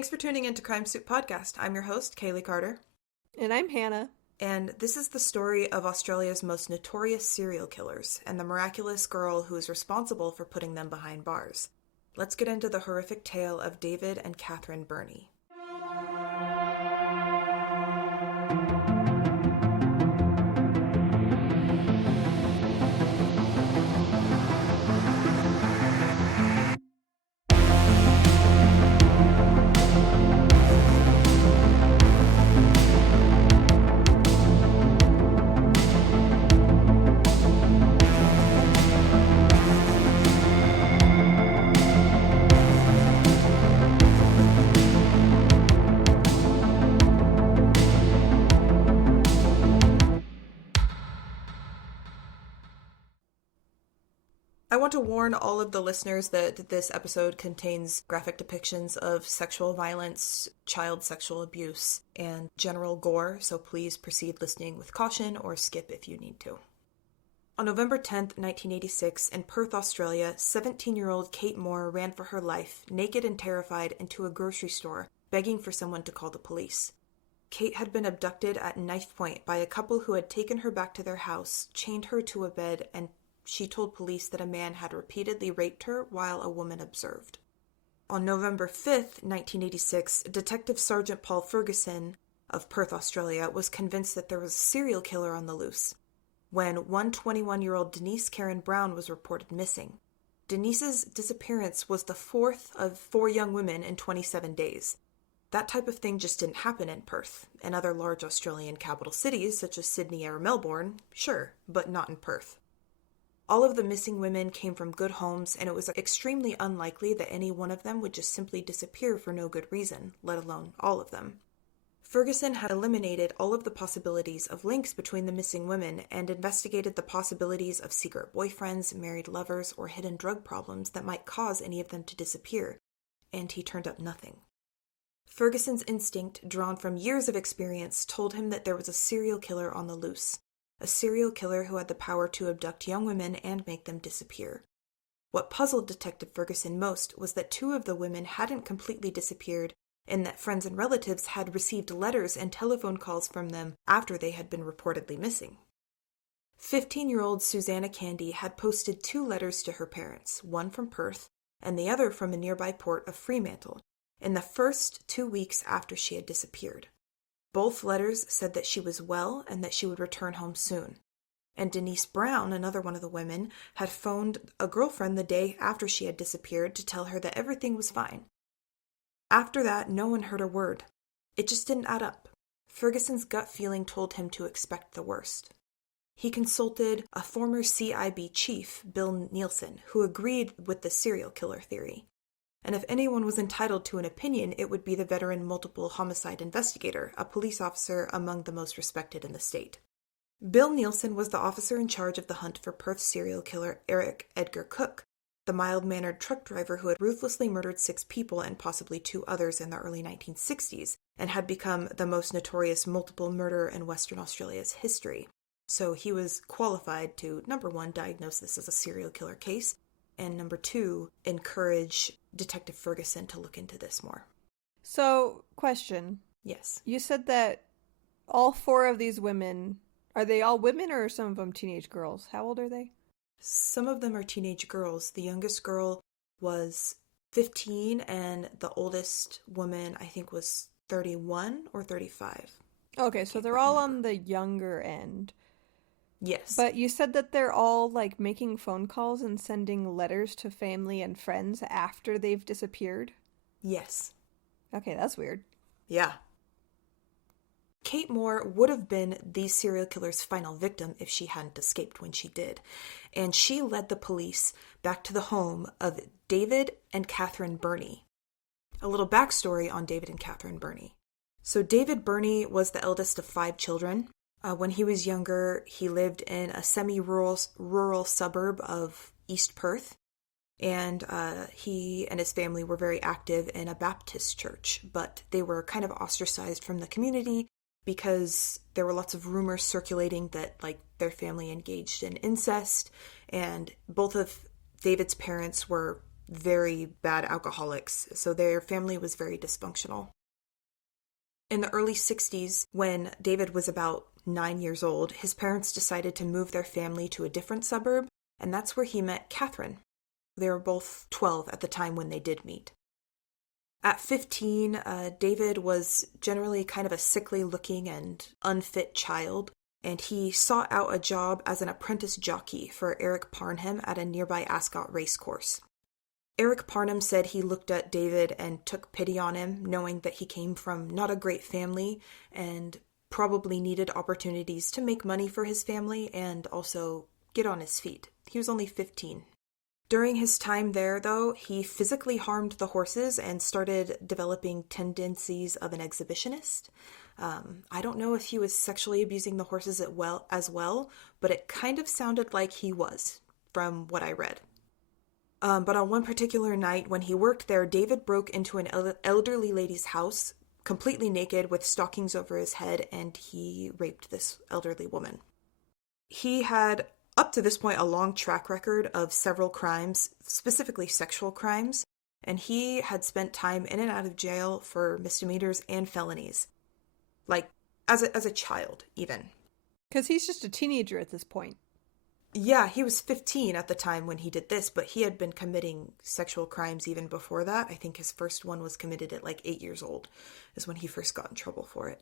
Thanks for tuning in to Crime Soup Podcast. I'm your host, Kaylee Carter. And I'm Hannah. And this is the story of Australia's most notorious serial killers and the miraculous girl who is responsible for putting them behind bars. Let's get into the horrific tale of David and Catherine Birnie. I want to warn all of the listeners that this episode contains graphic depictions of sexual violence, child sexual abuse, and general gore, so please proceed listening with caution or skip if you need to. On November 10th, 1986, in Perth, Australia, 17-year-old Kate Moore ran for her life, naked and terrified, into a grocery store, begging for someone to call the police. Kate had been abducted at knife point by a couple who had taken her back to their house, chained her to a bed, and she told police that a man had repeatedly raped her while a woman observed. On November 5th, 1986, Detective Sergeant Paul Ferguson of Perth, Australia, was convinced that there was a serial killer on the loose when 21-year-old Denise Karen Brown was reported missing. Denise's disappearance was the fourth of 4 young women in 27 days. That type of thing just didn't happen in Perth. In other large Australian capital cities, such as Sydney or Melbourne, sure, but not in Perth. All of the missing women came from good homes, and it was extremely unlikely that any one of them would just simply disappear for no good reason, let alone all of them. Ferguson had eliminated all of the possibilities of links between the missing women and investigated the possibilities of secret boyfriends, married lovers, or hidden drug problems that might cause any of them to disappear, and he turned up nothing. Ferguson's instinct, drawn from years of experience, told him that there was a serial killer on the loose. A serial killer who had the power to abduct young women and make them disappear. What puzzled Detective Ferguson most was that 2 of the women hadn't completely disappeared, and that friends and relatives had received letters and telephone calls from them after they had been reportedly missing. 15-year-old Susanna Candy had posted 2 letters to her parents, one from Perth and the other from the nearby port of Fremantle, in the first 2 weeks after she had disappeared. Both letters said that she was well and that she would return home soon. And Denise Brown, another one of the women, had phoned a girlfriend the day after she had disappeared to tell her that everything was fine. After that, no one heard a word. It just didn't add up. Ferguson's gut feeling told him to expect the worst. He consulted a former CIB chief, Bill Nielsen, who agreed with the serial killer theory. And if anyone was entitled to an opinion, it would be the veteran multiple homicide investigator, a police officer among the most respected in the state. Bill Nielsen was the officer in charge of the hunt for Perth serial killer Eric Edgar Cook, the mild-mannered truck driver who had ruthlessly murdered 6 people and possibly 2 others in the early 1960s, and had become the most notorious multiple murderer in Western Australia's history. So he was qualified to, number 1, diagnose this as a serial killer case, and number 2, encourage Detective Ferguson to look into this more. So, question. Yes. You said that all 4 of these women, are they all women or are some of them teenage girls? How old are they? Some of them are teenage girls. The youngest girl was 15 and the oldest woman, I think, was 31 or 35. Okay, so they're all on the younger end. Yes. But you said that they're all, like, making phone calls and sending letters to family and friends after they've disappeared? Yes. Okay, that's weird. Yeah. Kate Moore would have been the serial killer's final victim if she hadn't escaped when she did. And she led the police back to the home of David and Catherine Birnie. A little backstory on David and Catherine Birnie. So David Birnie was the eldest of 5 children. When he was younger, he lived in a semi-rural suburb of East Perth, and he and his family were very active in a Baptist church, but they were kind of ostracized from the community because there were lots of rumors circulating that, like, their family engaged in incest, and both of David's parents were very bad alcoholics, so their family was very dysfunctional. In the early 60s, when David was about 9 years old, his parents decided to move their family to a different suburb, and that's where he met Catherine. They were both 12 at the time when they did meet. At 15, David was generally kind of a sickly-looking and unfit child, and he sought out a job as an apprentice jockey for Eric Parnham at a nearby Ascot racecourse. Eric Parnham said he looked at David and took pity on him, knowing that he came from not a great family and probably needed opportunities to make money for his family and also get on his feet. He was only 15. During his time there, though, he physically harmed the horses and started developing tendencies of an exhibitionist. I don't know if he was sexually abusing the horses as well, but it kind of sounded like he was, from what I read. But on one particular night when he worked there, David broke into an elderly lady's house, completely naked with stockings over his head, and he raped this elderly woman. He had, up to this point, a long track record of several crimes, specifically sexual crimes, and he had spent time in and out of jail for misdemeanors and felonies. Like, as a child, even. Because he's just a teenager at this point. Yeah, he was 15 at the time when he did this, but he had been committing sexual crimes even before that. I think his first one was committed at like 8 years old, is when he first got in trouble for it.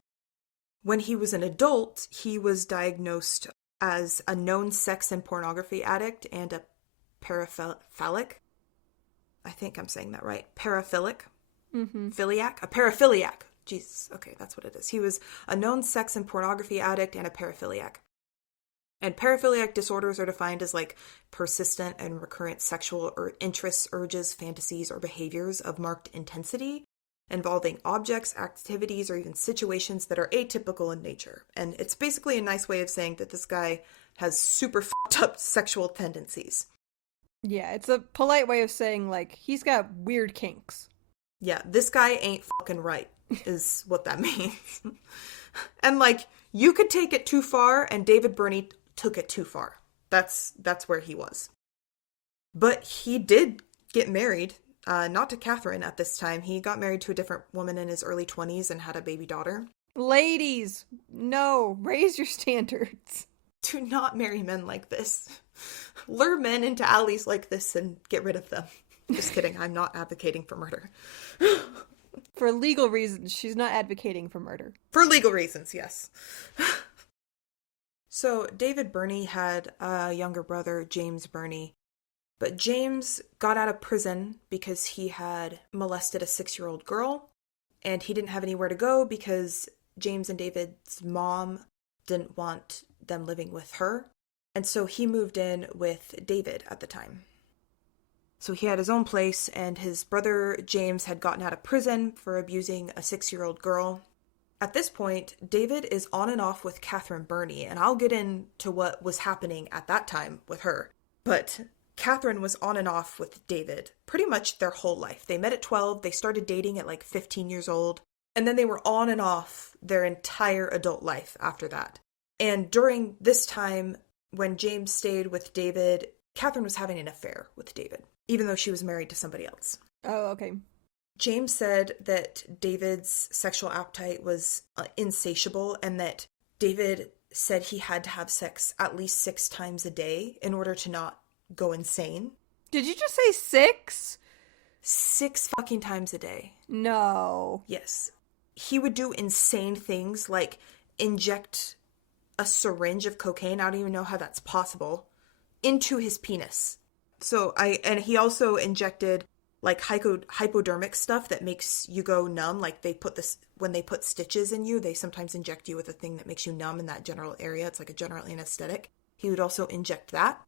When he was an adult, he was diagnosed as a known sex and pornography addict and a paraphilic. I think I'm saying that right. Paraphilic. Mm-hmm. Philiac? A paraphiliac. Jesus. Okay, that's what it is. He was a known sex and pornography addict and a paraphiliac. And paraphiliac disorders are defined as like persistent and recurrent sexual interests, urges, fantasies, or behaviors of marked intensity involving objects, activities, or even situations that are atypical in nature. And it's basically a nice way of saying that this guy has super fucked up sexual tendencies. Yeah, it's a polite way of saying, like, he's got weird kinks. Yeah, this guy ain't fucking right, is what that means. And, like, you could take it too far, and David Birnie took it too far. That's where he was. But he did get married, not to Catherine at this time. He got married to a different woman in his early 20s and had a baby daughter. Ladies, no, raise your standards. Do not marry men like this. Lure men into alleys like this and get rid of them. Just kidding, I'm not advocating for murder. For legal reasons, she's not advocating for murder. For legal reasons, yes. So, David Birnie had a younger brother, James Birnie. But James got out of prison because he had molested a 6-year-old girl. And he didn't have anywhere to go because James and David's mom didn't want them living with her. And so he moved in with David at the time. So he had his own place, and his brother James had gotten out of prison for abusing a 6-year-old girl. At this point, David is on and off with Catherine Birnie, and I'll get into what was happening at that time with her. But Catherine was on and off with David pretty much their whole life. They met at 12, they started dating at like 15 years old, and then they were on and off their entire adult life after that. And during this time, when James stayed with David, Catherine was having an affair with David, even though she was married to somebody else. Oh, okay. James said that David's sexual appetite was insatiable and that David said he had to have sex at least 6 times a day in order to not go insane. Did you just say 6? 6 fucking times a day. No. Yes. He would do insane things like inject a syringe of cocaine, I don't even know how that's possible, into his penis. And he also injected like hypodermic stuff that makes you go numb. Like when they put stitches in you, they sometimes inject you with a thing that makes you numb in that general area. It's like a general anesthetic. He would also inject that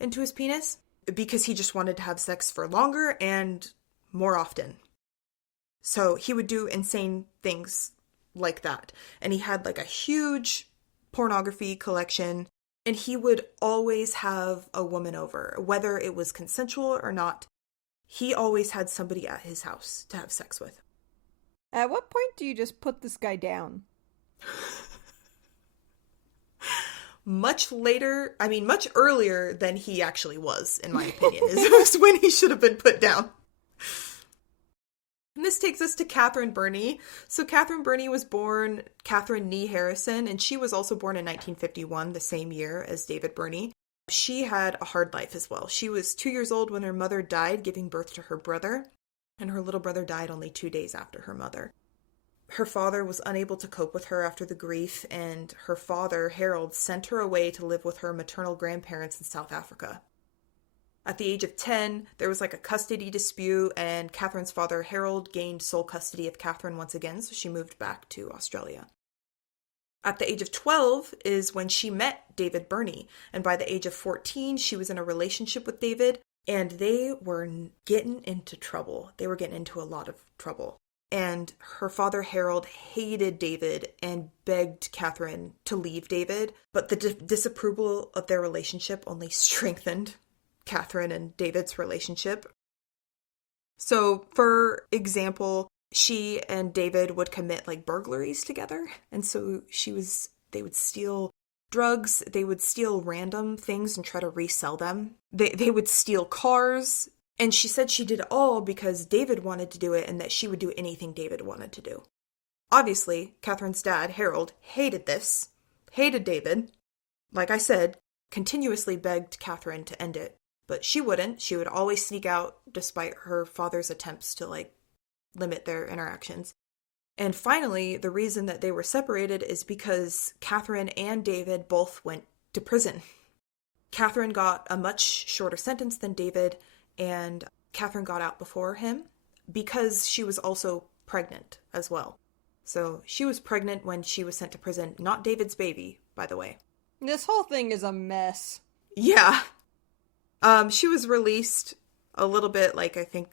into his penis because he just wanted to have sex for longer and more often. So he would do insane things like that. And he had like a huge pornography collection, and he would always have a woman over, whether it was consensual or not. He always had somebody at his house to have sex with. At what point do you just put this guy down? much later, I mean, much earlier than he actually was, in my opinion, is when he should have been put down. And this takes us to Catherine Birnie. So Catherine Birnie was born Catherine Nee Harrison, and she was also born in 1951, the same year as David Birnie. She had a hard life as well. She was 2 years old when her mother died, giving birth to her brother, and her little brother died only 2 days after her mother. Her father was unable to cope with her after the grief, and her father, Harold, sent her away to live with her maternal grandparents in South Africa. At the age of 10, there was like a custody dispute, and Catherine's father, Harold, gained sole custody of Catherine once again, so she moved back to Australia. At the age of 12 is when she met David Birnie, and by the age of 14, she was in a relationship with David, and they were getting into trouble. They were getting into a lot of trouble. And her father, Harold, hated David and begged Catherine to leave David, but the disapproval of their relationship only strengthened Catherine and David's relationship. So, for example, she and David would commit like burglaries together, and so they would steal drugs, they would steal random things and try to resell them. They would steal cars. And she said she did it all because David wanted to do it and that she would do anything David wanted to do. Obviously, Catherine's dad, Harold, hated this, hated David. Like I said, continuously begged Catherine to end it, but she wouldn't. She would always sneak out despite her father's attempts to, limit their interactions. And finally, the reason that they were separated is because Catherine and David both went to prison. Catherine got a much shorter sentence than David, and Catherine got out before him because she was also pregnant as well. So she was pregnant when she was sent to prison. Not David's baby, by the way. This whole thing is a mess. Yeah. She was released a little bit, I think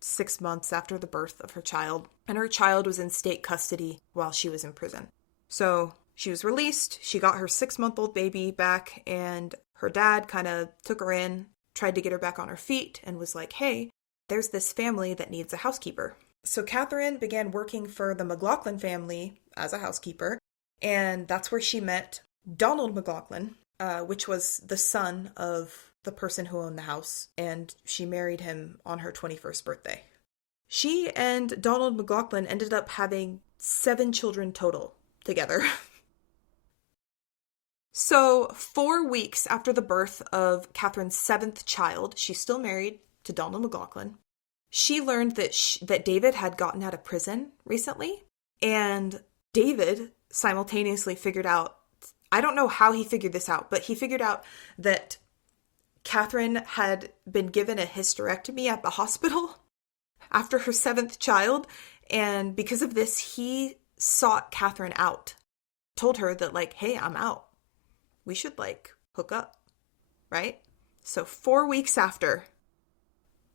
6 months after the birth of her child. And her child was in state custody while she was in prison. So she was released. She got her 6-month-old baby back, and her dad kind of took her in, tried to get her back on her feet, and was like, hey, there's this family that needs a housekeeper. So Catherine began working for the McLaughlin family as a housekeeper, and that's where she met Donald McLaughlin, which was the son of the person who owned the house, and she married him on her 21st birthday. She and Donald McLaughlin ended up having 7 children total together. So 4 weeks after the birth of Catherine's 7th child, she's still married to Donald McLaughlin. She learned that David had gotten out of prison recently, and David simultaneously figured out, I don't know how he figured this out, but he figured out that Catherine had been given a hysterectomy at the hospital after her 7th child, and because of this, he sought Catherine out, told her that, hey, I'm out. We should, hook up, right? So 4 weeks after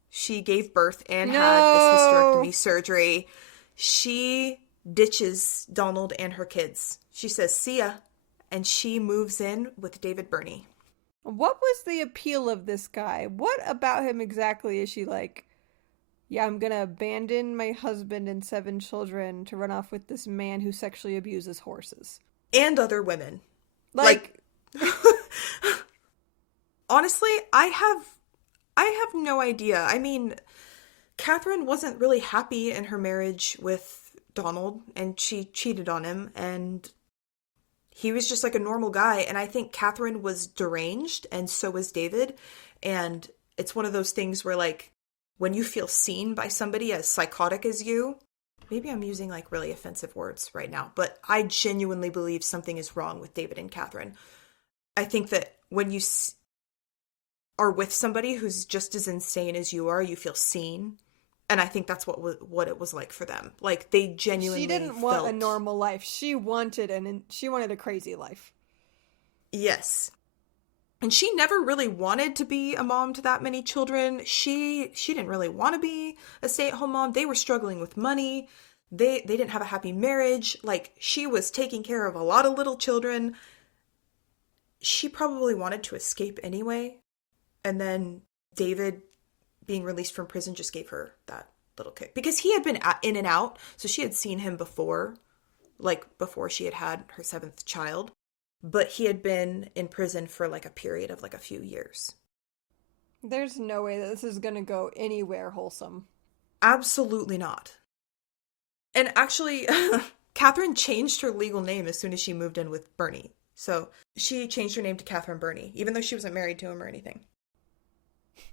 she gave birth and had this hysterectomy surgery, she ditches Donald and her kids. She says, see ya, and she moves in with David Birnie. What was the appeal of this guy? What about him exactly is she like, yeah, I'm gonna abandon my husband and 7 children to run off with this man who sexually abuses horses? And other women. Honestly, I have no idea. I mean, Catherine wasn't really happy in her marriage with Donald, and she cheated on him, and he was just a normal guy, and I think Catherine was deranged, and so was David, and it's one of those things where, when you feel seen by somebody as psychotic as you, maybe I'm using, really offensive words right now, but I genuinely believe something is wrong with David and Catherine. I think that when you are with somebody who's just as insane as you are, you feel seen. And I think that's what it was like for them. They genuinely She didn't want a normal life. She wanted a crazy life. Yes. And she never really wanted to be a mom to that many children. She didn't really want to be a stay-at-home mom. They were struggling with money. They didn't have a happy marriage. She was taking care of a lot of little children. She probably wanted to escape anyway. And then David being released from prison just gave her that little kick. Because he had been in and out, so she had seen him before, before she had her 7th child. but he had been in prison for like a period of like a few years. There's no way that this is gonna go anywhere wholesome. Absolutely not. And actually, Catherine changed her legal name as soon as she moved in with Birnie. So she changed her name to Catherine Birnie, even though she wasn't married to him or anything.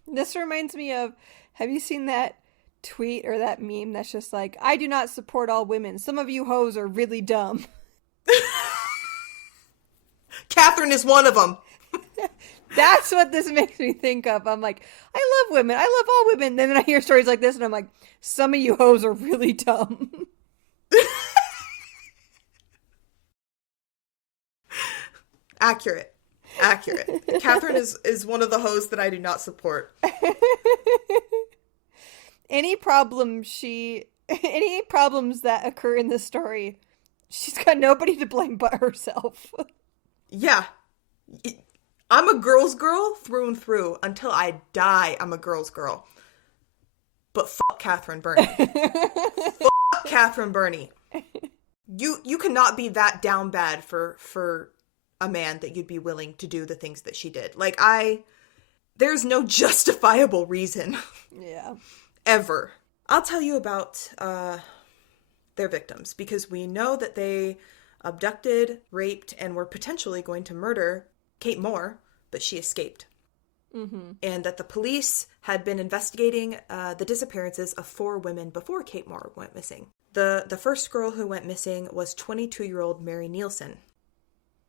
This reminds me of, have you seen that tweet or that meme that's just like, I do not support all women. Some of you hoes are really dumb. Catherine is one of them. That's what this makes me think of. I'm like, I love women. I love all women. And then I hear stories like this and I'm like, some of you hoes are really dumb. Accurate. Catherine is one of the hoes that I do not support. Any problems that occur in this story, she's got nobody to blame but herself. Yeah. I'm a girl's girl through and through. Until I die, I'm a girl's girl. But fuck Catherine Birnie. Fuck Catherine Birnie. You cannot be that down bad for a man that you'd be willing to do the things that she did. Like, there's no justifiable reason. Yeah. Ever. I'll tell you about their victims, because we know that they abducted, raped, and were potentially going to murder Kate Moore, but she escaped. Mm-hmm. And that the police had been investigating the disappearances of 4 women before Kate Moore went missing. The first girl who went missing was 22-year-old Mary Nielsen.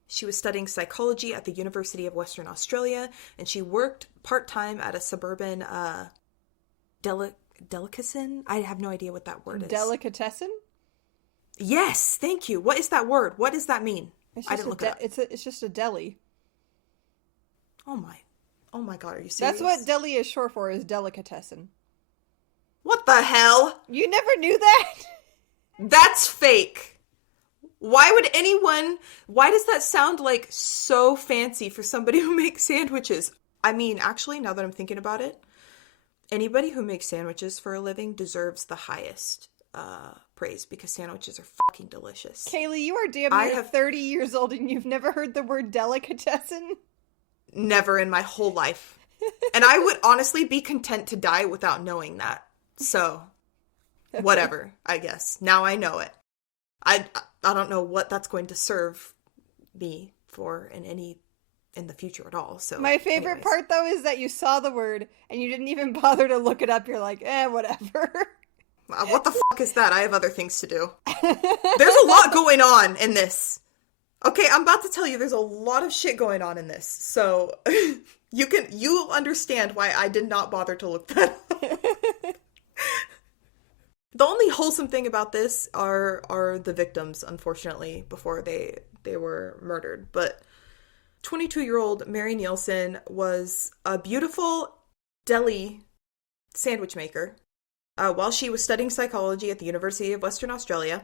She was studying psychology at the University of Western Australia, and she worked part-time at a suburban delicatessen? I have no idea what that word is. Delicatessen? Yes, thank you. What is that word? What does that mean? I didn't look it up. It's just a deli. Oh my god, are you serious? That's what deli is short for, is delicatessen. What the hell? You never knew that? That's fake. Why does that sound like so fancy for somebody who makes sandwiches? I mean, actually, now that I'm thinking about it, anybody who makes sandwiches for a living deserves the highest praise, because sandwiches are fucking delicious. Kaylee, you are damn near 30 years old and you've never heard the word delicatessen? Never in my whole life. And I would honestly be content to die without knowing that. So, whatever, I guess. Now I know it. I don't know what that's going to serve me for in the future at all. So my favorite part, though, is that you saw the word and you didn't even bother to look it up. You're like, whatever. What the fuck is that? I have other things to do. There's a lot going on in this. Okay, I'm about to tell you there's a lot of shit going on in this. So you'll understand why I did not bother to look that up. The only wholesome thing about this are the victims, unfortunately, before they were murdered. But 22-year-old Mary Nielsen was a beautiful deli sandwich maker while she was studying psychology at the University of Western Australia,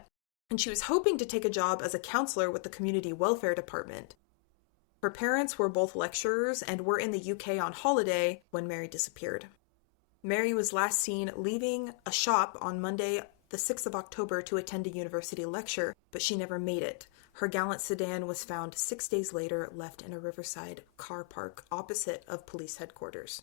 and she was hoping to take a job as a counselor with the community welfare department. Her parents were both lecturers and were in the UK on holiday when Mary disappeared. Mary was last seen leaving a shop on Monday, the 6th of October, to attend a university lecture, but she never made it. Her gallant sedan was found 6 days later, left in a riverside car park opposite of police headquarters.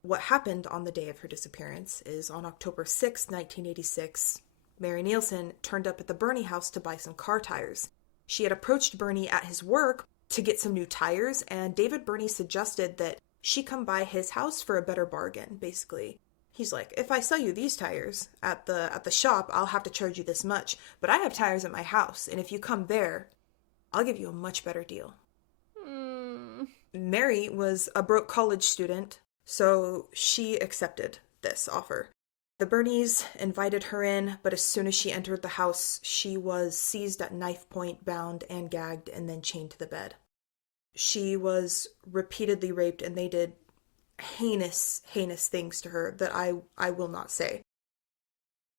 What happened on the day of her disappearance is on October 6, 1986, Mary Nielsen turned up at the Birnie house to buy some car tires. She had approached Birnie at his work to get some new tires, and David Birnie suggested that she come by his house for a better bargain, basically. He's like, if I sell you these tires at the shop, I'll have to charge you this much, but I have tires at my house, and if you come there, I'll give you a much better deal. Mary was a broke college student, so she accepted this offer. The Birnies invited her in, but as soon as she entered the house, she was seized at knife point, bound and gagged, and then chained to the bed. She was repeatedly raped, and they did heinous things to her that I will not say.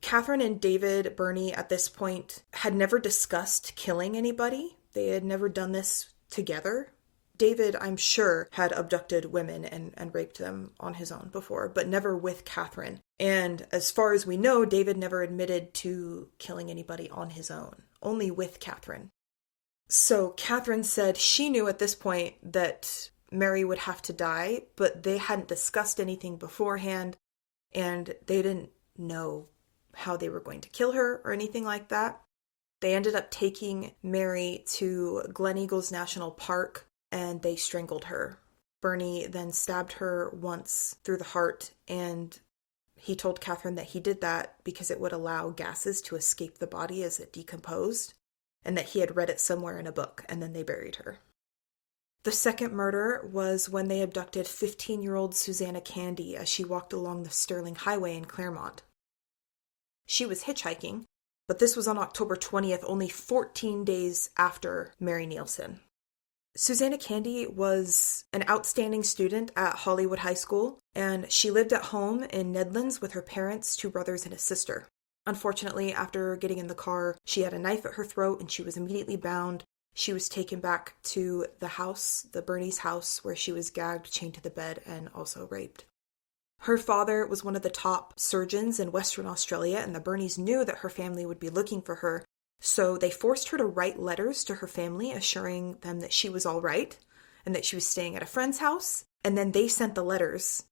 Catherine and David Birnie at this point had never discussed killing anybody. They had never done this together. David, I'm sure, had abducted women and raped them on his own before, but never with Catherine. And as far as we know, David never admitted to killing anybody on his own, only with Catherine. So Catherine said she knew at this point that Mary would have to die, but they hadn't discussed anything beforehand, and they didn't know how they were going to kill her or anything like that. They ended up taking Mary to Glen Eagles National Park and they strangled her. Birnie then stabbed her once through the heart, and he told Catherine that he did that because it would allow gases to escape the body as it decomposed, and that he had read it somewhere in a book, and then they buried her. The second murder was when they abducted 15-year-old Susanna Candy as she walked along the Sterling Highway in Claremont. She was hitchhiking, but this was on October 20th, only 14 days after Mary Nielsen. Susanna Candy was an outstanding student at Hollywood High School, and she lived at home in Nedlands with her parents, two brothers, and a sister. Unfortunately, after getting in the car, she had a knife at her throat and she was immediately bound. She was taken back to the house, the Birnie's house, where she was gagged, chained to the bed, and also raped. Her father was one of the top surgeons in Western Australia, and the Birnies knew that her family would be looking for her, so they forced her to write letters to her family assuring them that she was all right and that she was staying at a friend's house, and then they sent the letters.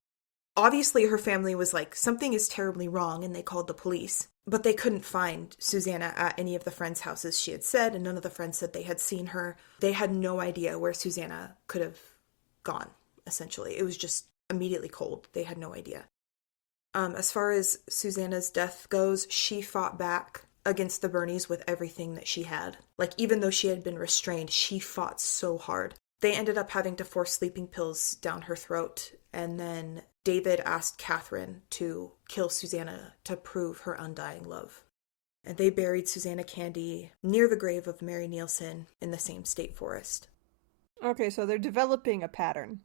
Obviously, her family was like, something is terribly wrong, and they called the police. But they couldn't find Susanna at any of the friends' houses she had said, and none of the friends said they had seen her. They had no idea where Susanna could have gone, essentially. It was just immediately cold. They had no idea. As far as Susanna's death goes, she fought back against the Birnies with everything that she had. Like, even though she had been restrained, she fought so hard. They ended up having to force sleeping pills down her throat, and then David asked Catherine to kill Susanna to prove her undying love. And they buried Susanna Candy near the grave of Mary Nielsen in the same state forest. Okay, so they're developing a pattern.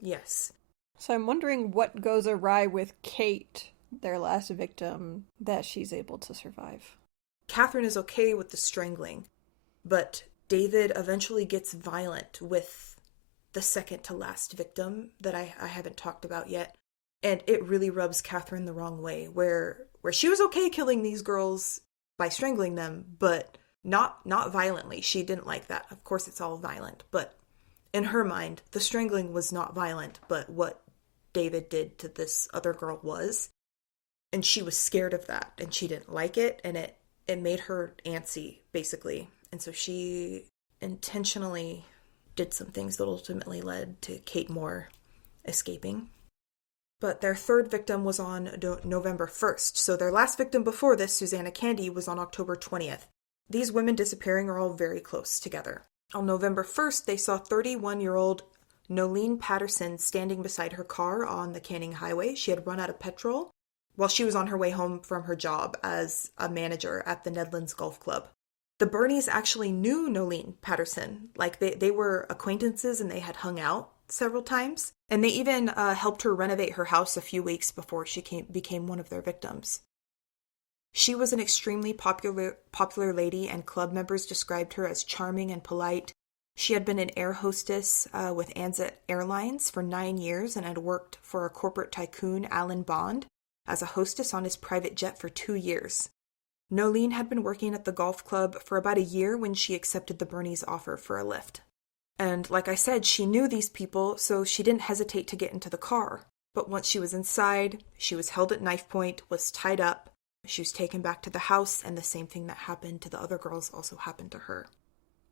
Yes. So I'm wondering what goes awry with Kate, their last victim, that she's able to survive. Catherine is okay with the strangling, but David eventually gets violent with the second to last victim that I haven't talked about yet. And it really rubs Catherine the wrong way, where she was okay killing these girls by strangling them, but not violently. She didn't like that. Of course it's all violent, but in her mind, the strangling was not violent, but what David did to this other girl was. And she was scared of that, and she didn't like it, and it made her antsy, basically. And so she intentionally did some things that ultimately led to Kate Moore escaping. But their third victim was on November 1st, so their last victim before this, Susanna Candy, was on October 20th. These women disappearing are all very close together. On November 1st, they saw 31-year-old Nolene Patterson standing beside her car on the Canning Highway. She had run out of petrol while she was on her way home from her job as a manager at the Nedlands Golf Club. The Birnies actually knew Nolene Patterson. Like, they were acquaintances and they had hung out several times. And they even helped her renovate her house a few weeks before she became one of their victims. She was an extremely popular lady, and club members described her as charming and polite. She had been an air hostess with Ansett Airlines for 9 years and had worked for a corporate tycoon, Alan Bond, as a hostess on his private jet for 2 years. Nolene had been working at the golf club for about a year when she accepted the Birnies' offer for a lift. And like I said, she knew these people, so she didn't hesitate to get into the car. But once she was inside, she was held at knife point, was tied up, she was taken back to the house, and the same thing that happened to the other girls also happened to her.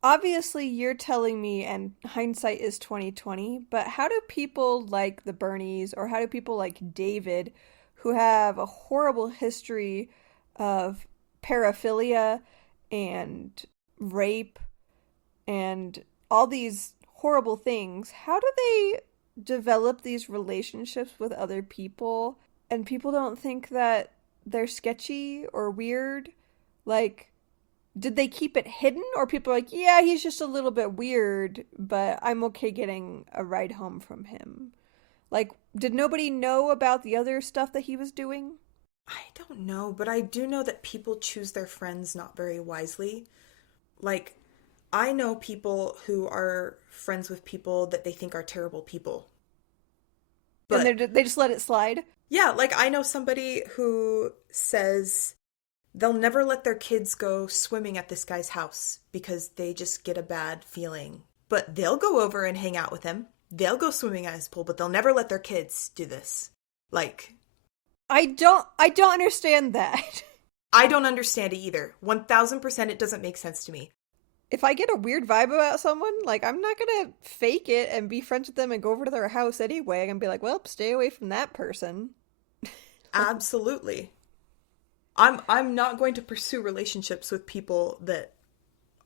Obviously, you're telling me, and hindsight is 2020, but how do people like the Birnies, or how do people like David, who have a horrible history of paraphilia and rape and all these horrible things, how do they develop these relationships with other people and people don't think that they're sketchy or weird? Like, did they keep it hidden, or people are like, yeah, he's just a little bit weird, but I'm okay getting a ride home from him? Like, did nobody know about the other stuff that he was doing? I don't know, but I do know that people choose their friends not very wisely. Like, I know people who are friends with people that they think are terrible people. But, and they just let it slide? Yeah, like I know somebody who says They'll never let their kids go swimming at this guy's house because they just get a bad feeling. But they'll go over and hang out with him. They'll go swimming at his pool, but they'll never let their kids do this. Like, I don't understand that. I don't understand it either. 1000% it doesn't make sense to me. If I get a weird vibe about someone, like, I'm not gonna fake it and be friends with them and go over to their house anyway and be like, well, stay away from that person. Absolutely. I'm not going to pursue relationships with people that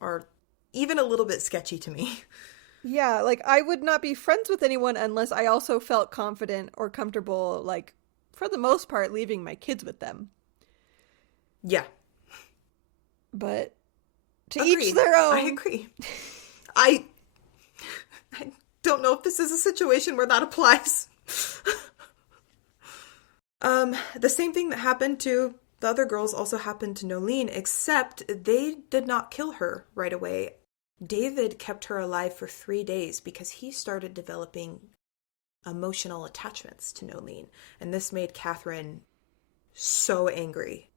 are even a little bit sketchy to me. Yeah, like, I would not be friends with anyone unless I also felt confident or comfortable, like, for the most part, leaving my kids with them. Yeah. But to Agreed. each their own. I agree. I don't know if this is a situation where that applies. The same thing that happened to the other girls also happened to Nolene, except they did not kill her right away. David kept her alive for 3 days because he started developing emotional attachments to Nolene, and this made Catherine so angry.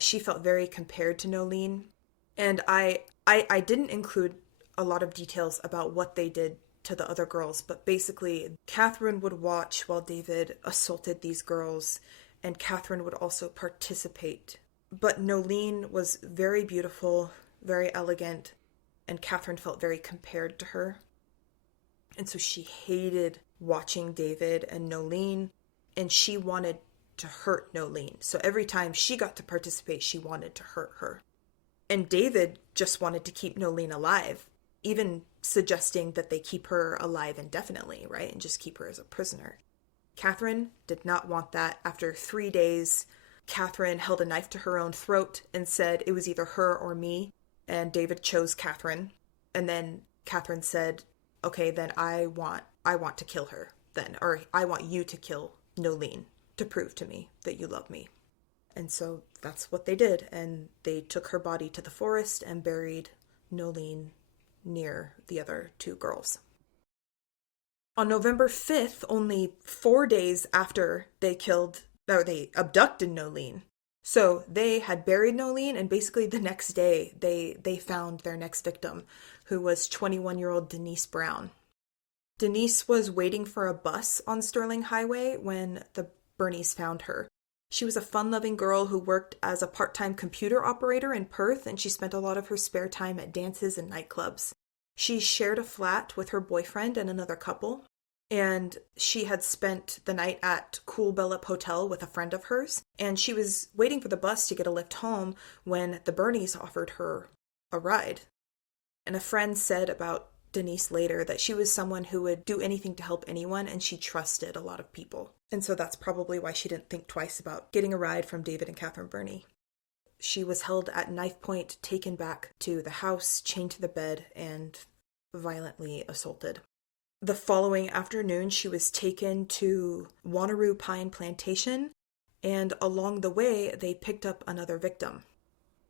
She felt very compared to Nolene, and I didn't include a lot of details about what they did to the other girls, but basically Catherine would watch while David assaulted these girls, and Catherine would also participate. But Nolene was very beautiful, very elegant, and Catherine felt very compared to her. And so she hated watching David and Nolene, and she wanted to hurt Nolene. So every time she got to participate, she wanted to hurt her. And David just wanted to keep Nolene alive, even suggesting that they keep her alive indefinitely, right? And just keep her as a prisoner. Catherine did not want that. After 3 days, Catherine held a knife to her own throat and said it was either her or me. And David chose Catherine. And then Catherine said, okay, then I want to kill her then, or I want you to kill Nolene to prove to me that you love me. And so that's what they did. And they took her body to the forest and buried Nolene near the other 2 girls. On November 5th, only 4 days after they abducted Nolene. So they had buried Nolene, and basically the next day they found their next victim, who was 21-year-old Denise Brown. Denise was waiting for a bus on Sterling Highway when the Birnies found her. She was a fun-loving girl who worked as a part-time computer operator in Perth, and she spent a lot of her spare time at dances and nightclubs. She shared a flat with her boyfriend and another couple, and she had spent the night at Cool Bellup Hotel with a friend of hers, and she was waiting for the bus to get a lift home when the Birnies offered her a ride. And a friend said about Denise later that she was someone who would do anything to help anyone, and she trusted a lot of people. And so that's probably why she didn't think twice about getting a ride from David and Catherine Birnie. She was held at knife point, taken back to the house, chained to the bed, and violently assaulted. The following afternoon, she was taken to Wanneroo Pine Plantation, and along the way, they picked up another victim.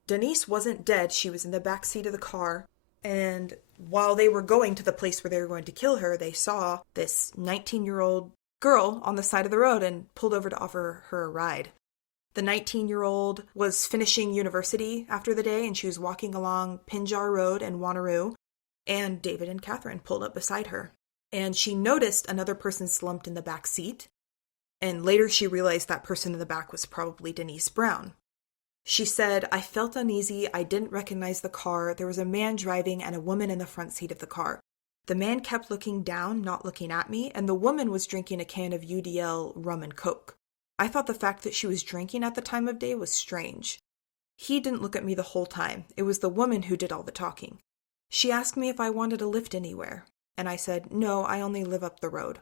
Denise wasn't dead. She was in the back seat of the car, and while they were going to the place where they were going to kill her, they saw this 19-year-old girl on the side of the road and pulled over to offer her a ride. The 19-year-old was finishing university after the day, and she was walking along Pinjar Road in Wanneroo, and David and Catherine pulled up beside her. And she noticed another person slumped in the back seat, and later she realized that person in the back was probably Denise Brown. She said, "I felt uneasy. I didn't recognize the car. There was a man driving and a woman in the front seat of the car. The man kept looking down, not looking at me, and the woman was drinking a can of UDL rum and coke. I thought the fact that she was drinking at the time of day was strange. He didn't look at me the whole time. It was the woman who did all the talking. She asked me if I wanted a lift anywhere, and I said, no, I only live up the road.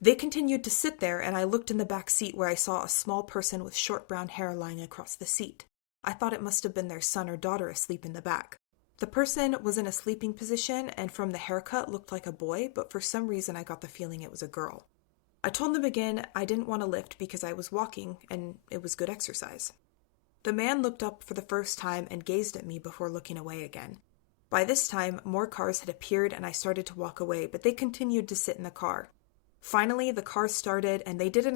They continued to sit there, and I looked in the back seat where I saw a small person with short brown hair lying across the seat. I thought it must have been their son or daughter asleep in the back. The person was in a sleeping position, and from the haircut looked like a boy, but for some reason I got the feeling it was a girl. I told them again I didn't want a lift because I was walking, and it was good exercise. The man looked up for the first time and gazed at me before looking away again. By this time, more cars had appeared, and I started to walk away, but they continued to sit in the car. Finally, the car started, and they did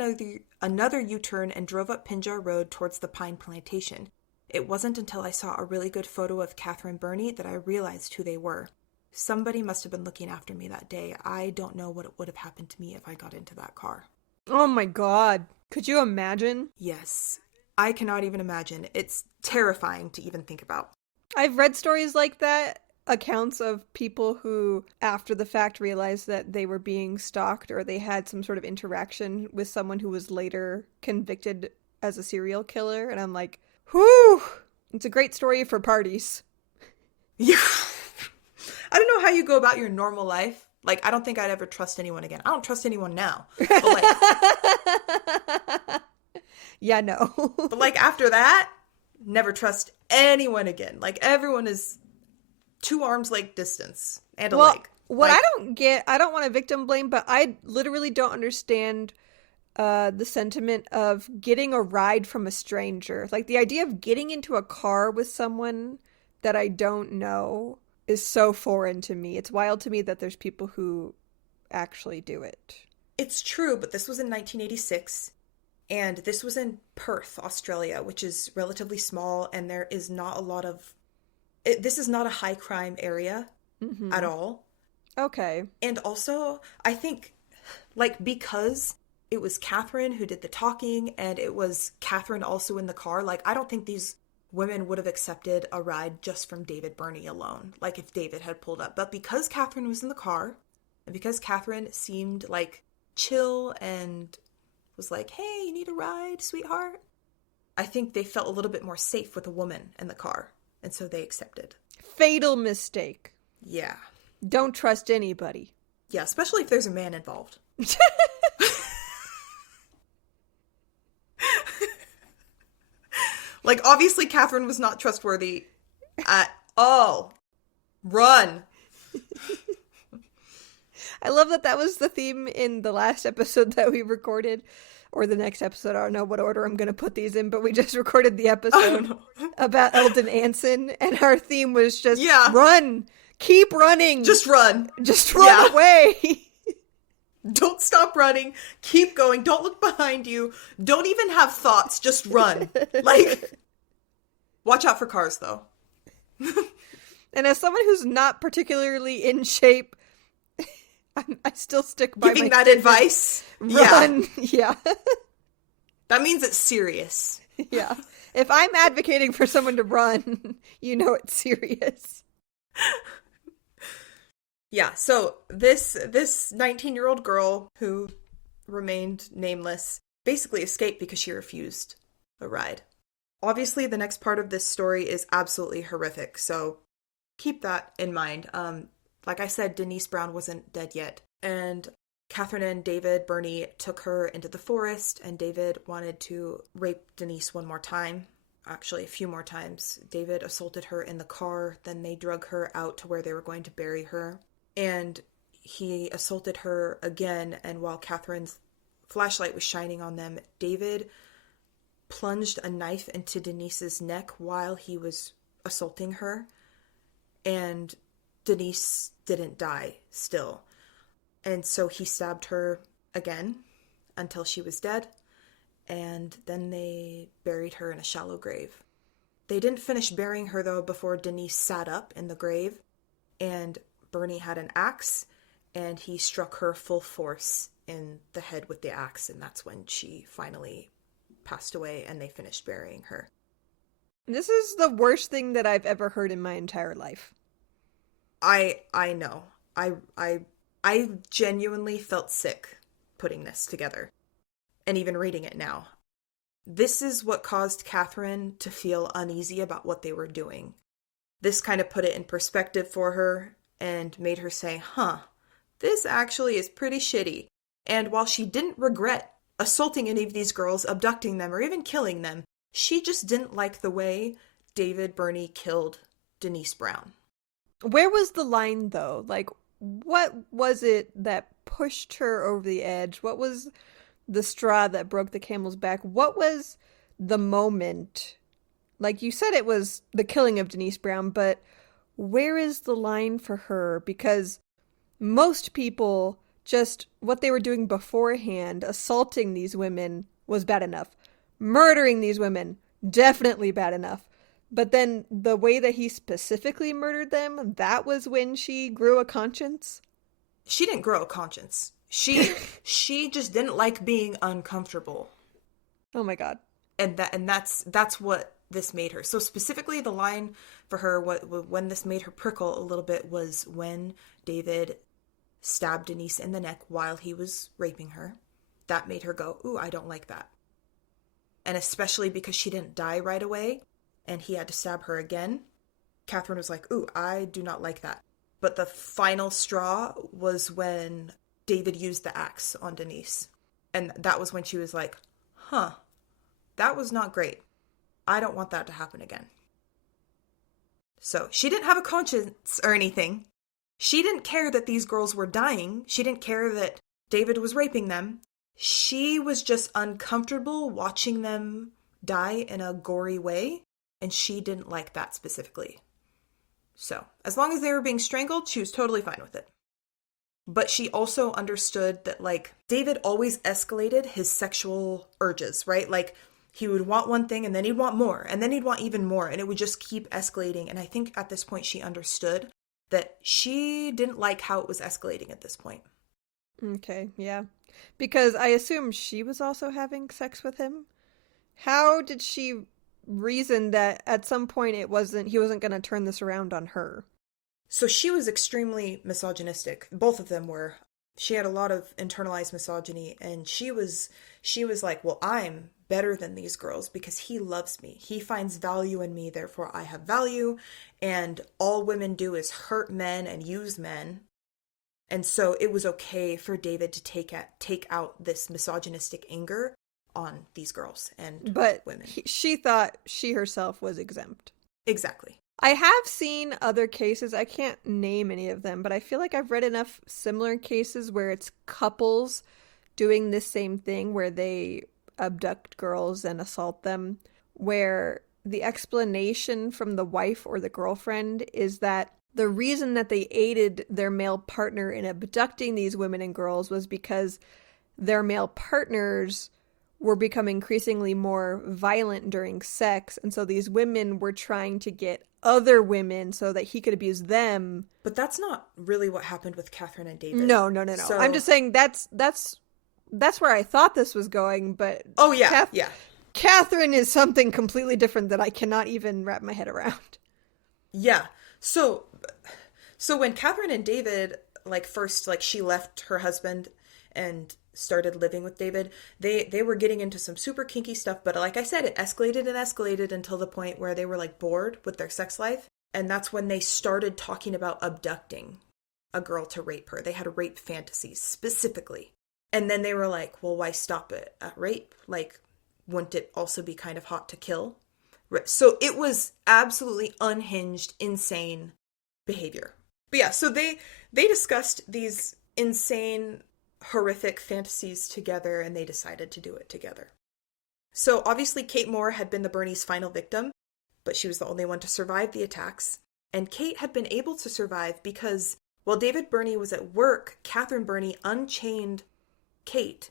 another U-turn and drove up Pinjar Road towards the Pine Plantation. It wasn't until I saw a really good photo of Catherine Birnie that I realized who they were. Somebody must have been looking after me that day. I don't know what would have happened to me if I got into that car. Oh my god. Could you imagine? Yes. I cannot even imagine. It's terrifying to even think about. I've read stories like that, accounts of people who, after the fact, realized that they were being stalked or they had some sort of interaction with someone who was later convicted as a serial killer. And I'm like, whew! It's a great story for parties. Yeah. I don't know how you go about your normal life. Like, I don't think I'd ever trust anyone again. I don't trust anyone now. But like, yeah, no. but like after that, never trust anyone again. Like, everyone is 2 arms length distance and a leg. What like, I don't get, I don't want to victim blame, but I literally don't understand the sentiment of getting a ride from a stranger. Like, the idea of getting into a car with someone that I don't know is so foreign to me. It's wild to me that there's people who actually do it. It's true, but this was in 1986, and this was in Perth, Australia, which is relatively small, and there is not a lot of... this is not a high crime area at all. Okay. And also, I think, like, because it was Catherine who did the talking, and it was Catherine also in the car, like, I don't think these women would have accepted a ride just from David Birnie alone, like if David had pulled up. But because Catherine was in the car, and because Catherine seemed like chill and was like, hey, you need a ride, sweetheart, I think they felt a little bit more safe with a woman in the car, and so they accepted. Fatal mistake. Yeah. Don't trust anybody. Yeah, especially if there's a man involved. Like, obviously, Catherine was not trustworthy at all. Run. I love that was the theme in the last episode that we recorded, or the next episode. I don't know what order I'm going to put these in, but we just recorded the episode about Eldon Anson, and our theme was just run. Keep running. Just run. Just run away. Don't stop running. Keep going. Don't look behind you. Don't even have thoughts. Just run. Like, watch out for cars, though. And as someone who's not particularly in shape, I still stick by giving my that statement. advice. Run. Yeah. That means it's serious. Yeah. If I'm advocating for someone to run, you know it's serious. Yeah, so this 19-year-old girl who remained nameless basically escaped because she refused a ride. Obviously, the next part of this story is absolutely horrific, so keep that in mind. Like I said, Denise Brown wasn't dead yet, and Catherine and David Birnie took her into the forest, and David wanted to rape Denise one more time. Actually, a few more times. David assaulted her in the car, then they drug her out to where they were going to bury her. And he assaulted her again, and while Catherine's flashlight was shining on them, David plunged a knife into Denise's neck while he was assaulting her, and Denise didn't die still. And so he stabbed her again until she was dead, and then they buried her in a shallow grave. They didn't finish burying her, though, before Denise sat up in the grave, and Birnie had an axe, and he struck her full force in the head with the axe, and that's when she finally passed away, and they finished burying her. This is the worst thing that I've ever heard in my entire life. I know. I genuinely felt sick putting this together, and even reading it now. This is what caused Catherine to feel uneasy about what they were doing. This kind of put it in perspective for her, and made her say, this actually is pretty shitty. And while she didn't regret assaulting any of these girls, abducting them, or even killing them, she just didn't like the way David Birnie killed Denise Brown. Where was the line, though? Like, what was it that pushed her over the edge? What was the straw that broke the camel's back? What was the moment? Like, you said it was the killing of Denise Brown, but where is the line for her? Because most people, just what they were doing beforehand, assaulting these women was bad enough. Murdering these women, definitely bad enough. But then the way that he specifically murdered them, that was when she grew a conscience? She didn't grow a conscience. She just didn't like being uncomfortable. Oh my god. And that's what this made her. So specifically the line for her, when this made her prickle a little bit, was when David stabbed Denise in the neck while he was raping her. That made her go, ooh, I don't like that. And especially because she didn't die right away and he had to stab her again, Catherine was like, ooh, I do not like that. But the final straw was when David used the axe on Denise. And that was when she was like, huh, that was not great. I don't want that to happen again. So she didn't have a conscience or anything. She didn't care that these girls were dying. She didn't care that David was raping them. She was just uncomfortable watching them die in a gory way, and she didn't like that specifically. So, as long as they were being strangled, she was totally fine with it. But she also understood that, like, David always escalated his sexual urges, right? Like, he would want one thing, and then he'd want more, and then he'd want even more, and it would just keep escalating. And I think at this point she understood that she didn't like how it was escalating at this point. Okay, yeah. Because I assume she was also having sex with him. How did she reason that at some point he wasn't going to turn this around on her? So she was extremely misogynistic. Both of them were. She had a lot of internalized misogyny, and she was like, well, I'm better than these girls because he loves me. He finds value in me, therefore I have value, and all women do is hurt men and use men. And so it was okay for David to take out this misogynistic anger on these girls and women. She thought she herself was exempt. Exactly. I have seen other cases. I can't name any of them, but I feel like I've read enough similar cases where it's couples doing this same thing where they abduct girls and assault them, where the explanation from the wife or the girlfriend is that the reason that they aided their male partner in abducting these women and girls was because their male partners were becoming increasingly more violent during sex, and so these women were trying to get other women so that he could abuse them. But that's not really what happened with Catherine and David. No. So, I'm just saying that's where I thought this was going, but oh yeah, yeah. Catherine is something completely different that I cannot even wrap my head around. Yeah. So when Catherine and David, like, first, like, she left her husband and started living with David, they were getting into some super kinky stuff, but like I said, it escalated until the point where they were, like, bored with their sex life, and that's when they started talking about abducting a girl to rape her. They had rape fantasies, specifically. And then they were like, well, why stop it at rape? Like, wouldn't it also be kind of hot to kill? So it was absolutely unhinged, insane behavior. But yeah, so they discussed these insane, horrific fantasies together, and they decided to do it together. So obviously Kate Moore had been the Birnie's final victim, but she was the only one to survive the attacks. And Kate had been able to survive because while David Birnie was at work, Catherine Birnie unchained Kate,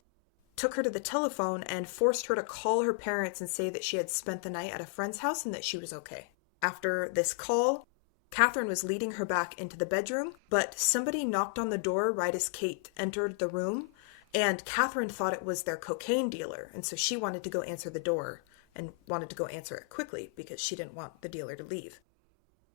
took her to the telephone, and forced her to call her parents and say that she had spent the night at a friend's house and that she was okay. After this call, Catherine was leading her back into the bedroom, but somebody knocked on the door right as Kate entered the room, and Catherine thought it was their cocaine dealer, and so she wanted to go answer the door and wanted to go answer it quickly because she didn't want the dealer to leave.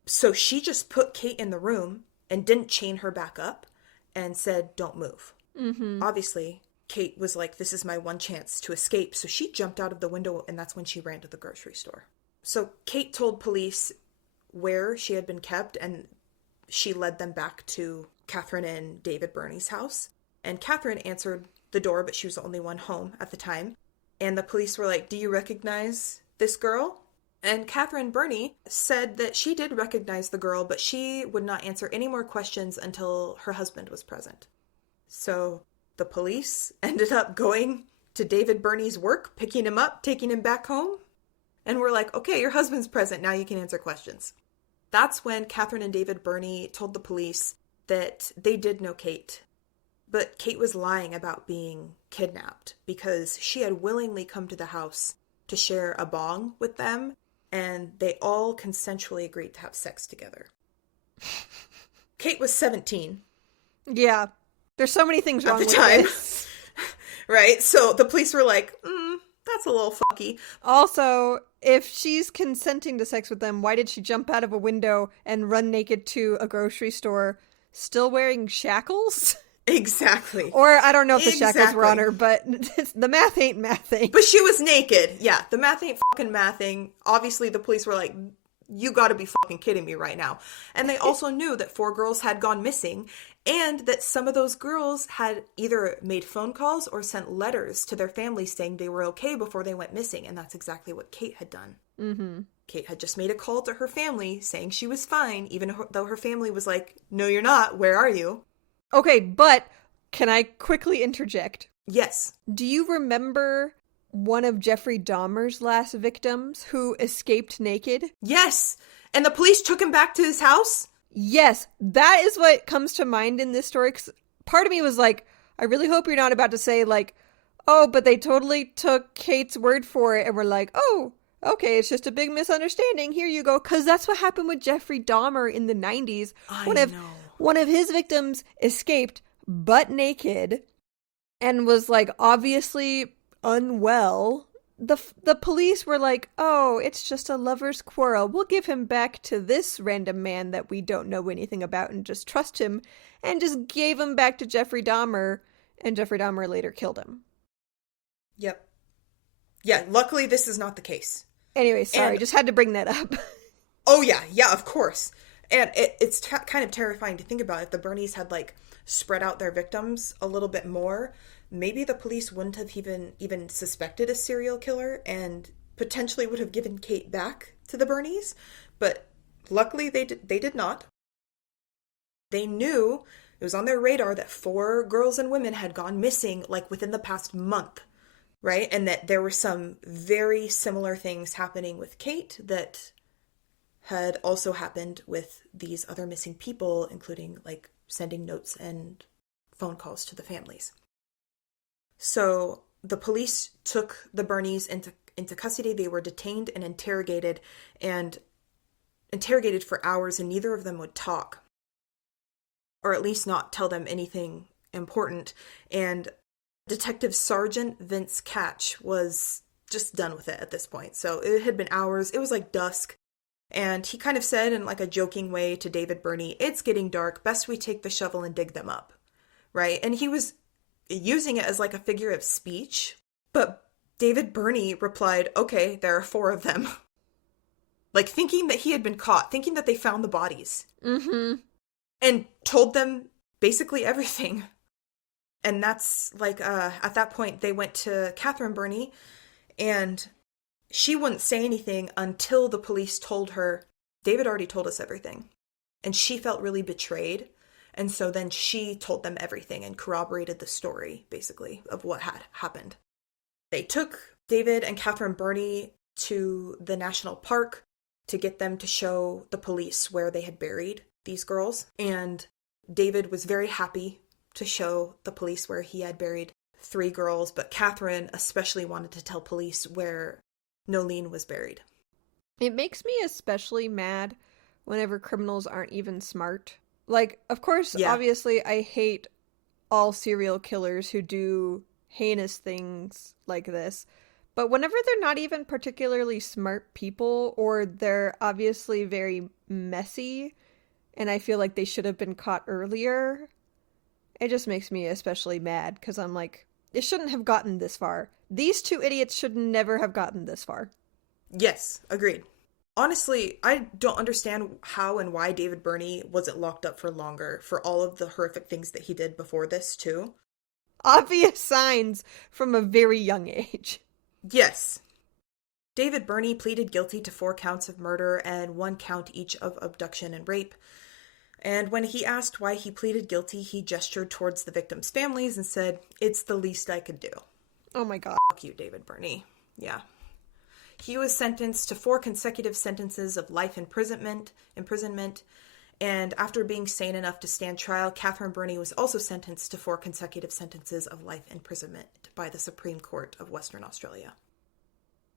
So she just put Kate in the room and didn't chain her back up and said, don't move. Mm-hmm. Obviously, Kate was like, this is my one chance to escape. So she jumped out of the window, and that's when she ran to the grocery store. So Kate told police where she had been kept, and she led them back to Catherine and David Birnie's house. And Catherine answered the door, but she was the only one home at the time. And the police were like, do you recognize this girl? And Catherine Birnie said that she did recognize the girl, but she would not answer any more questions until her husband was present. So the police ended up going to David Birnie's work, picking him up, taking him back home. And we're like, okay, your husband's present. Now you can answer questions. That's when Catherine and David Birnie told the police that they did know Kate. But Kate was lying about being kidnapped because she had willingly come to the house to share a bong with them. and they all consensually agreed to have sex together. Kate was 17. Yeah. There's so many things wrong at the with time. this. Right? So the police were like, that's a little fucky. Also, if she's consenting to sex with them, why did she jump out of a window and run naked to a grocery store still wearing shackles? Exactly. Or I don't know if the shackles were on her, but the math ain't mathing. But she was naked. Yeah, the math ain't fucking mathing. Obviously, the police were like, you gotta be fucking kidding me right now. And they also knew that 4 girls had gone missing, and that some of those girls had either made phone calls or sent letters to their families saying they were okay before they went missing. And that's exactly what Kate had done. Mm-hmm. Kate had just made a call to her family saying she was fine, even though her family was like, no, you're not. Where are you? Okay, but can I quickly interject? Yes. Do you remember one of Jeffrey Dahmer's last victims who escaped naked? Yes. And the police took him back to his house? Yes, that is what comes to mind in this story. 'Cause part of me was like, I really hope you're not about to say like, oh, but they totally took Kate's word for it and were like, oh, okay, it's just a big misunderstanding. Here you go. Because that's what happened with Jeffrey Dahmer in the 90s. One of his victims escaped butt naked and was like obviously unwell. The police were like, oh, it's just a lover's quarrel. We'll give him back to this random man that we don't know anything about and just trust him, and just gave him back to Jeffrey Dahmer, and Jeffrey Dahmer later killed him. Yep. Yeah, luckily this is not the case. Anyway, sorry, just had to bring that up. Oh yeah, of course. And it's kind of terrifying to think about. If the Birnies had like spread out their victims a little bit more, maybe the police wouldn't have even suspected a serial killer and potentially would have given Kate back to the Birnies. But luckily they did not. They knew, it was on their radar, that 4 girls and women had gone missing like within the past month, right? And that there were some very similar things happening with Kate that had also happened with these other missing people, including like sending notes and phone calls to the families. So the police took the Birnies into custody. They were detained and interrogated for hours, and neither of them would talk, or at least not tell them anything important. And Detective Sergeant Vince Catch was just done with it at this point. So it had been hours. It was like dusk. And he kind of said in like a joking way to David Birnie, it's getting dark. Best we take the shovel and dig them up. Right? And he was using it as like a figure of speech. But David Birnie replied, okay, there are 4 of them. Like thinking that he had been caught, thinking that they found the bodies. Mm-hmm. And told them basically everything. And that's like, at that point, they went to Catherine Birnie, and she wouldn't say anything until the police told her, David already told us everything. And she felt really betrayed. And so then she told them everything and corroborated the story, basically, of what had happened. They took David and Catherine Birnie to the national park to get them to show the police where they had buried these girls. And David was very happy to show the police where he had buried 3 girls, but Catherine especially wanted to tell police where Nolene was buried. It makes me especially mad whenever criminals aren't even smart. Like, of course, Obviously, I hate all serial killers who do heinous things like this. But whenever they're not even particularly smart people, or they're obviously very messy, and I feel like they should have been caught earlier, it just makes me especially mad, because I'm like, it shouldn't have gotten this far. These 2 idiots should never have gotten this far. Yes, agreed. Honestly, I don't understand how and why David Birnie wasn't locked up for longer for all of the horrific things that he did before this, too. Obvious signs from a very young age. Yes. David Birnie pleaded guilty to 4 counts of murder and 1 count each of abduction and rape. And when he asked why he pleaded guilty, he gestured towards the victims' families and said, it's the least I could do. Oh my god. Fuck you, David Birnie. Yeah. He was sentenced to 4 consecutive sentences of life imprisonment, and after being sane enough to stand trial, Catherine Birnie was also sentenced to 4 consecutive sentences of life imprisonment by the Supreme Court of Western Australia.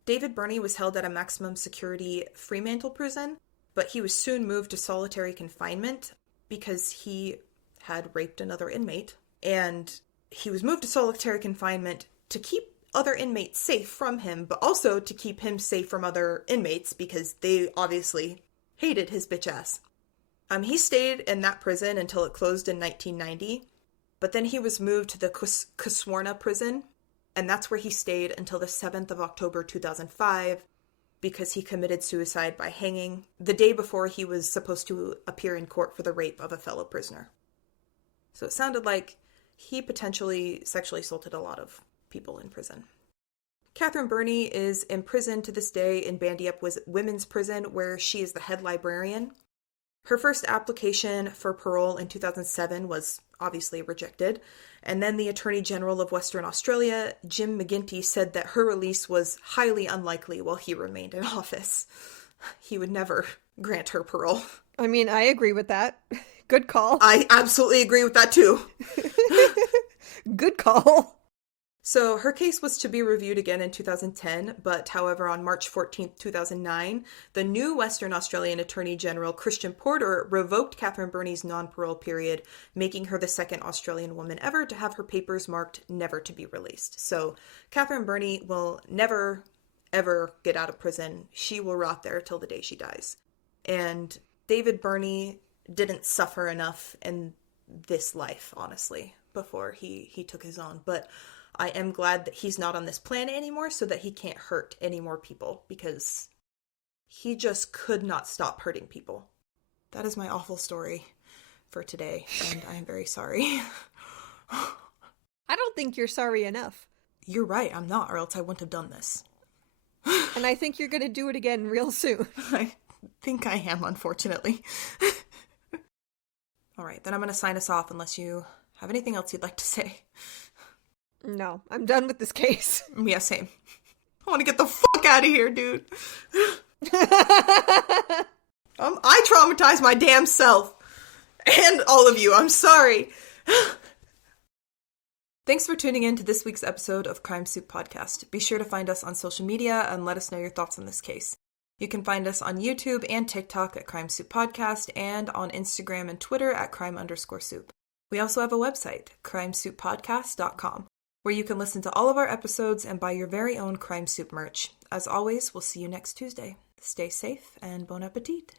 David Birnie was held at a maximum security Fremantle prison, but he was soon moved to solitary confinement because he had raped another inmate. And he was moved to solitary confinement to keep other inmates safe from him, but also to keep him safe from other inmates because they obviously hated his bitch ass. He stayed in that prison until it closed in 1990, but then he was moved to the Kuswarna prison, and that's where he stayed until the 7th of October 2005 because he committed suicide by hanging the day before he was supposed to appear in court for the rape of a fellow prisoner. So it sounded like he potentially sexually assaulted a lot of people in prison. Catherine Birnie is imprisoned to this day in Bandy Up Women's Prison, where she is the head librarian. Her first application for parole in 2007 was obviously rejected, and then the Attorney General of Western Australia, Jim McGinty, said that her release was highly unlikely while he remained in office. He would never grant her parole. I mean, I agree with that. Good call. I absolutely agree with that too. Good call. So her case was to be reviewed again in 2010, but however, on March 14th, 2009, the new Western Australian Attorney General, Christian Porter, revoked Catherine Birnie's non-parole period, making her the second Australian woman ever to have her papers marked never to be released. So Catherine Birnie will never, ever get out of prison. She will rot there till the day she dies. And David Birnie didn't suffer enough in this life, honestly, before he took his own. But I am glad that he's not on this planet anymore so that he can't hurt any more people, because he just could not stop hurting people. That is my awful story for today, and I am very sorry. I don't think you're sorry enough. You're right, I'm not, or else I wouldn't have done this. And I think you're going to do it again real soon. I think I am, unfortunately. All right, then I'm going to sign us off unless you have anything else you'd like to say. No, I'm done with this case. Yeah, same. I want to get the fuck out of here, dude. I traumatized my damn self. And all of you, I'm sorry. Thanks for tuning in to this week's episode of Crime Soup Podcast. Be sure to find us on social media and let us know your thoughts on this case. You can find us on YouTube and TikTok at Crime Soup Podcast, and on Instagram and Twitter at crime_soup. We also have a website, crimesouppodcast.com, where you can listen to all of our episodes and buy your very own Crime Soup merch. As always, we'll see you next Tuesday. Stay safe and bon appetit.